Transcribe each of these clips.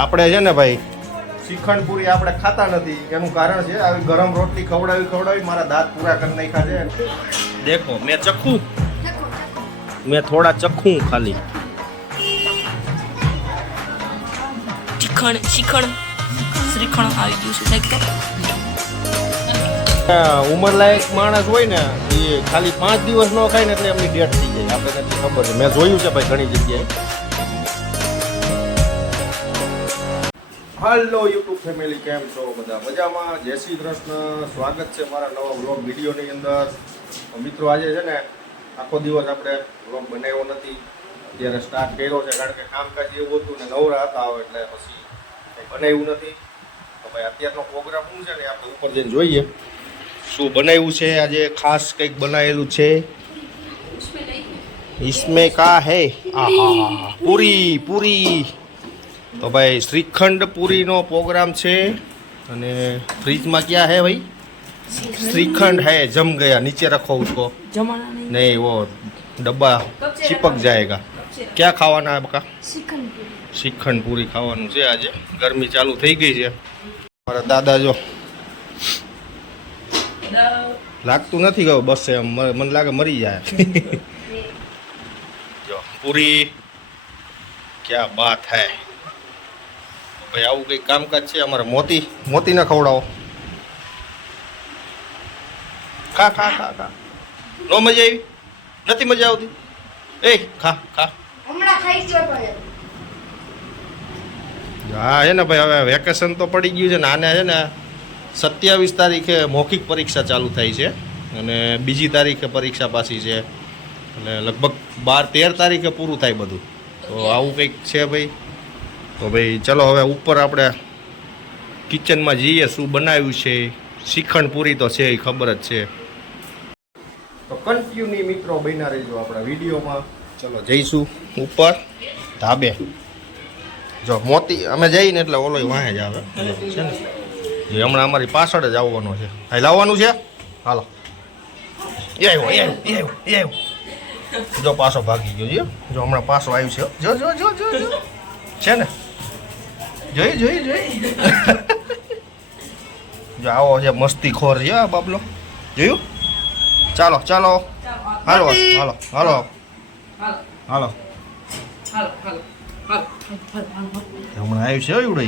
આપણે છે ને ભાઈ શ્રીખંડ પૂરી આપણે ખાતા નથી, એનું કારણ છે આવી ગરમ રોટલી ખવડાવી મારા દાંત પૂરા કરી નાખ્યા છે. દેખો મેં ચખું, મેં થોડા ચખું ખાલી. શ્રીખંડ આવી ગયું છે. ઉંમર લાયક માણસ હોય ને એ ખાલી 5 દિવસ નો ખાય ને એટલે એમની ડેથ થઈ જાય. આપણે નથી ખબર છે, મેં જોયું છે ભાઈ ઘણી જગ્યાએ. હાલો યુટ્યુબ ફેમિલી, કેમ છો બધા? મજામાં? જય શ્રી કૃષ્ણ. સ્વાગત છે મારા નવા વ્લોગ વિડીયોની અંદર. મિત્રો આજે છે ને આખો દિવસ આપણે વ્લોગ બનાવ્યો નથી, અત્યારે સ્ટાર્ટ કર્યો છે કારણ કે કામકાજ એવું હતું ને નવરા હતા એટલે પછી કંઈ બનાવ્યું નથી. તો ભાઈ અત્યારનો પ્રોગ્રામ શું છે ને આપણે ઉપર જઈને જોઈએ શું બનાવ્યું છે. આજે ખાસ કંઈક બનાવેલું છે. इसमें का है પૂરી. તો ભાઈ શ્રીખંડ પૂરીનો પ્રોગ્રામ છે અને ફ્રીજમાં क्या है भाई? श्रीखंड है, जम गया. नीचे रखो उसको, नहीं वो डब्बा चिपक जाएगा. क्या खावाना है बका? श्रीखंड पूरी ખાવાનું છે આજે. ગરમી ચાલુ થઈ ગઈ છે. મારા દાદા જો લાગતું નથી ગયું બસ એમ, મને લાગે મરી જાય. જો પૂરી, क्या बात है ભાઈ. આવું કંઈક કામકાજ છે અમારે. મોતીને ખવડાવો. ખા ખા ખા ખા. નો મજા આવી? નથી મજા આવતી? એ ખા ખા. હા છે ને ભાઈ, હવે વેકેશન તો પડી ગયું છે ને. આને છે ને 27 તારીખે મૌખિક પરીક્ષા ચાલુ થાય છે અને 2 તારીખે પરીક્ષા પાછી છે, એટલે લગભગ 12-13 તારીખે પૂરું થાય બધું. તો આવું કંઈક છે ભાઈ. તો ભાઈ ચલો હવે ઉપર આપણે કિચનમાં જઈએ. શું બનાવ્યું છે? શ્રીખંડ પૂરી તો છે, એ ખબર જ છે. તો કન્ટિન્યુ મિત્રો બન્યા રહીજો આપણા વિડીયોમાં. ચલો જઈશું ઉપર ધાબે. જો મોતી અમે જઈને એટલે ઓલો વાહે જ આવે છે ને, જે હમણાં અમારી પાછળ જ આવવાનો છે. હા લાવવાનું છે. હાલો એ આવ્યો. જો પાછો ભાગી ગયો છે. જો હમણાં પાછો આવ્યું છે. જો છે ને, જોઈ જો આવો છે મસ્તી ખોર છે આ બાબલો. જોયું? ચાલો હાલો હમણાં આવ્યું છે એવડે.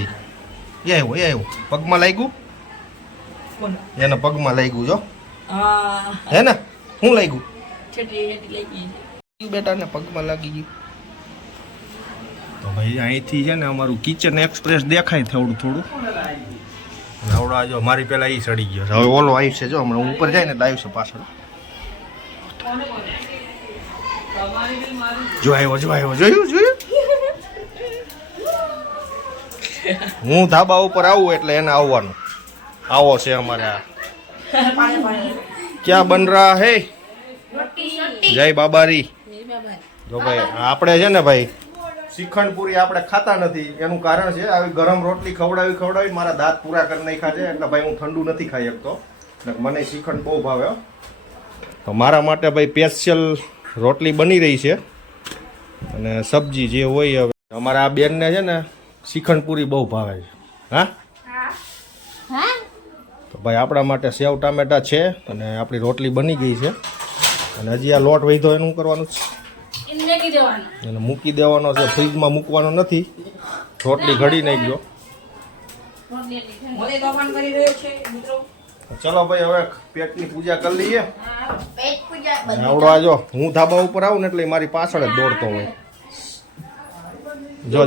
એ આવ્યો પગમાં લાગ્યું. એને પગમાં લાગ્યું. જો હે ને, શું લાગ્યું? બેટા ને પગમાં લાગી ગયું. તો ભાઈ અહીંથી છે ને અમારું કિચન એક્સપ્રેસ દેખાય થોડું. આવડા જો મારી પેલા એ ચડી ગયો છે. હવે ઓલો આવ્યું છે. જો હમણાં ઉપર જાય ને એટલે આવ્યું છે પાછળ. જોયું. હું ધાબા ઉપર આવું એટલે એને આવવાનું. આવો છે અમારે. આ ક્યાં બન રહા હે? જય બાબારી. જો ભાઈ આપણે છે ને ભાઈ શ્રીખંડ પૂરી આપણે ખાતા નથી, એનું કારણ છે આવી ગરમ રોટલી ખવડાવી મારા દાંત પૂરા કરી નાખ્યા છે. એટલે ભાઈ હું ઠંડુ નથી ખાઈ શકતો. મને શ્રીખંડ બહુ ભાવે. તો મારા માટે ભાઈ સ્પેશિયલ રોટલી બની રહી છે અને સબ્જી જે હોય. હવે અમારા આ બેનને છે ને શ્રીખંડ પૂરી બહુ ભાવે છે. હા તો ભાઈ આપણા માટે સેવ ટામેટા છે અને આપણી રોટલી બની ગઈ છે. અને હજી આ લોટ વધ્યો એનું કરવાનું છે, એને મૂકી દેવાનો છે. ફ્રીજમાં મૂકવાનો નથી. રોટલી ઘડી નાખજો. ચલો ભાઈ હવે પેટની પૂજા કરી લઈએ. આવડો આજો હું ધાબા ઉપર આવું ને એટલે મારી પાછળ જ દોડતો હોય. જો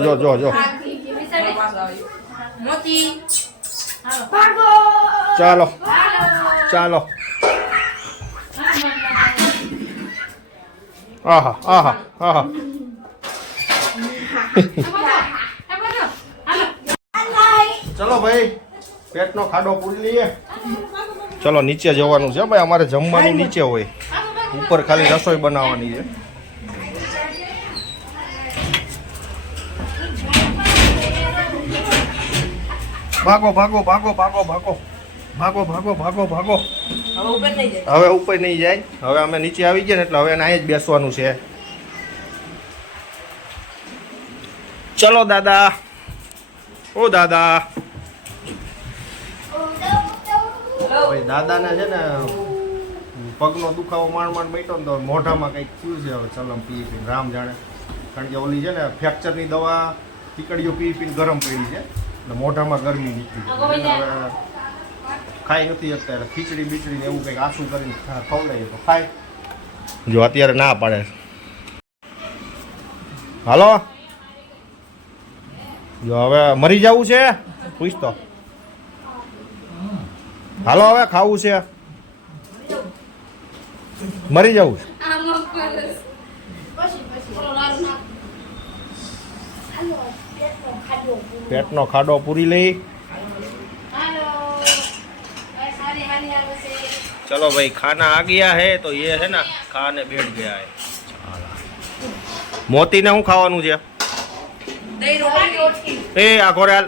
ચાલો. આહા ચલો ભાઈ પેટનો ખાડો પૂરી લઈએ. ચલો નીચે જવાનું છે ભાઈ. અમારે જમવાનું નીચે હોય, ઉપર ખાલી રસોઈ બનાવવાની છે. ભાગો. હવે ઉપર નહીં જાય. હવે અમે નીચે આવી ગયા ને એટલે હવે એને અહીં જ બેસવાનું છે. ચલો દાદા ઓ દાદા ભાઈ દાદાને છે ને પગનો દુખાવો માંડ બેઠો ને તો મોઢામાં કંઈક થયું છે હવે ચલમ પી પીને રામ જાણે કારણ કે ઓલી છે ને ફ્રેક્ચરની દવા ટીકડીઓ પી પીને ગરમ પડી છે એટલે મોઢામાં ગરમી નીકળી છે ખાઈ નથી શકતા એટલે ખીચડી બીચડી ને એવું કંઈક આસું કરીને ખવડાવીએ તો ખાય જો અત્યારે ના પાડે હાલો જો હવે મરી જવું છે પૂછતો હાલો હવે ખાવું છે મરી જવું છે પેટનો ખાડો પૂરી લઈ चलो भाई खाना आ गया है तो ये है ना खाने बैठ गया है मोती ने हूँ खावानू છે ए आ घोराल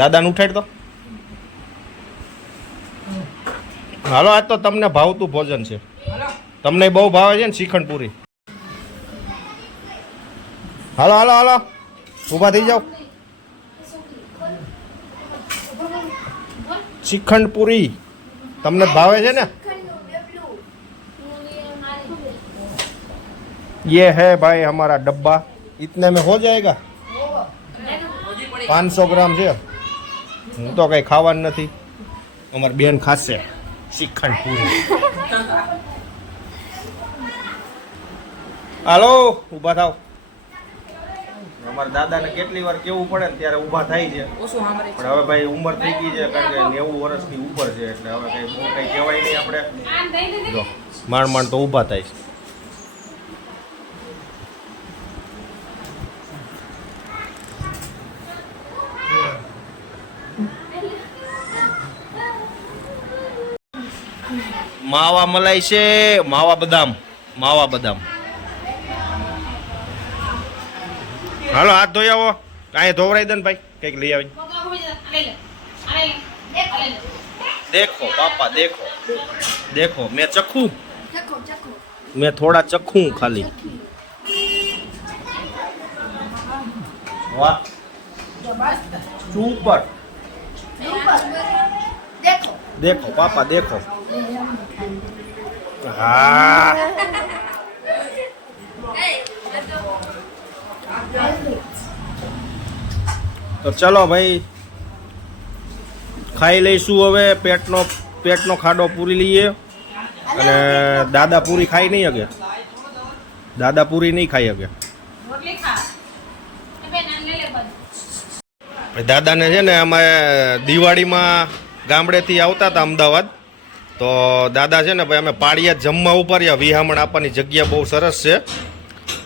દાદા ને ઉઠાડ દો હાલો આજ તો તમને ભાવતું ભોજન છે તમને બહુ ભાવે છે ને શ્રીખંડ પૂરી હાલો હાલો હાલો ઊભા થઈ જાઓ શ્રીખંડ પૂરી તમને ભાવે છે ને ये है भाई हमारा डब्बा इतने में हो जाएगा 500 ग्राम છે હું તો કઈ ખાવાનું નથી અમારી બેન ખાશે શ્રીખંડ પૂરી હાલો ઊભા થાવ અમારા દાદાને કેટલી વાર કેવું પડે ને ત્યારે ઊભા થાય છે પણ હવે ભાઈ ઉંમર થઈ ગઈ છે કારણ કે 90 વર્ષની ઉપર છે એટલે હવે કઈ બહુ કઈ કહેવાય નહીં આપણે જો માંડ તો ઊભા થાય છે માવા મલાઈ છે માવા બદામ હાલો હાથ ધોઈ આવો કાંઈ ધોવરાઈ દે ને ભાઈ કંઈક લઈ આવી देखो पापा देखो देखो मैं चखूं मैं थोड़ा चखूं खाली वाह सुपर देखो पापा देखो हाँ તો ચલો ભાઈ ખાઈ લઈશું હવે પેટનો ખાડો પૂરી લઈએ અને દાદા પૂરી ખાઈ નહીં શકે દાદા પૂરી નહીં ખાઈ શકે દાદાને છે ને અમે દિવાળીમાં ગામડેથી આવતા હતા અમદાવાદ તો દાદા છે ને ભાઈ અમે પાળિયા જમવા ઉપર વિહામણ આપવાની જગ્યા બહુ સરસ છે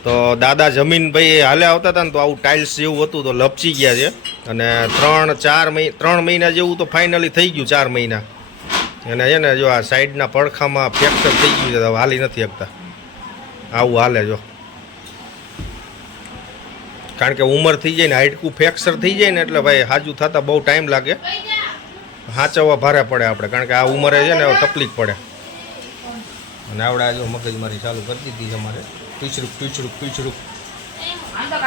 તો દાદા જમીન ભાઈ હાલે આવતા હતા ને તો આવું ટાઇલ્સ જેવું હતું તો લપચી ગયા છે અને 3 મહિના જેવું તો ફાઇનલી થઈ ગયું 4 મહિના અને છે ને જો આ સાઈડના પડખામાં ફ્રેક્ચર થઈ ગયું છે તો હાલી નથી શકતા આવું હાલે જો કારણ કે ઉંમર થઈ જાય ને હાઈટકું ફ્રેક્ચર થઈ જાય ને એટલે ભાઈ હાજુ થતા બહુ ટાઈમ લાગે હાચવવા ભારે પડે આપણે કારણ કે આ ઉંમરે છે ને તકલીફ પડે અને આવડે જો મગજમારી ચાલુ કરી દીધી છે અમારે પીછડું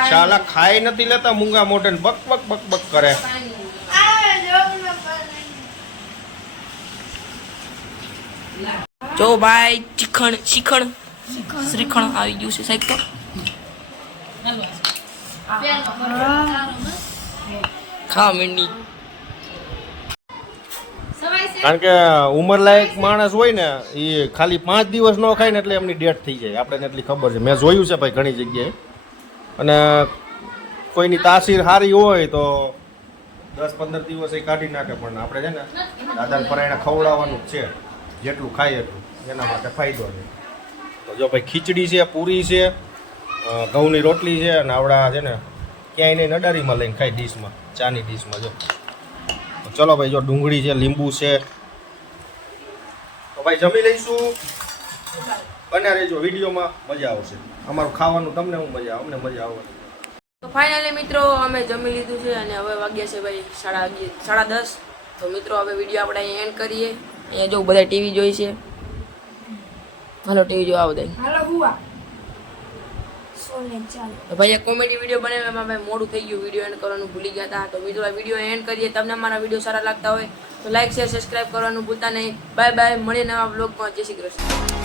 શાલા ખાઈ નથી લેતા મૂંગા મોઢે બક કરે જો ભાઈ શ્રીખંડ આવી ગયું છે સાહેબ તો ખા મીંડી કારણ કે ઉંમરલાયક માણસ હોય ને એ ખાલી 5 દિવસ ન ખાય ને એટલે એમની ડેથ થઈ જાય આપણને એટલી ખબર છે મેં જોયું છે ભાઈ ઘણી જગ્યાએ અને કોઈની તાસીર સારી હોય તો 10-15 દિવસ એ કાઢી નાખે પણ આપણે છે ને દાદાને પરાયણે ખવડાવવાનું જ છે જેટલું ખાય એટલું એના માટે ફાયદો છે તો જો ભાઈ ખીચડી છે પૂરી છે ઘઉંની રોટલી છે અને આવડા છે ને ક્યાંય નહીં નડારીમાં લઈને ખાય ડીશમાં ચાની ડીશમાં જો ચલો ભાઈ જો ડુંગળી છે લીંબુ છે તો ભાઈ જમી લઈશું બન્યા રહેજો વિડીયોમાં મજા આવશે અમારું ખાવાનું તમને હું મજા અમને મજા આવવાની તો ફાઇનલી મિત્રો અમે જમી લીધું છે અને હવે વાગ્યા છે ભાઈ 10:30 તો મિત્રો હવે વિડીયો આપણે અહીંયા એન્ડ કરીએ અહીંયા જો બધા ટીવી જોઈ છે હાલો ટીવી જોવા બધા હાલો હુવા કોલેજ ચાલુ. તો ભાઈ એક કોમેડી વિડીયો બનાવ્યો એમાં ભાઈ મોડું થઈ ગયું, વિડીયો એન્ડ કરવાનું ભૂલી ગયા હતા. તો મિત્રો આ વિડીયો એન્ડ કરીએ. તમને અમારા વિડીયો સારા લાગતા હોય તો લાઈક શેર સબસ્ક્રાઇબ કરવાનું ભૂલતા નહીં. બાય બાય, મળીએ નવા બ્લોગમાં. જય શ્રી કૃષ્ણ.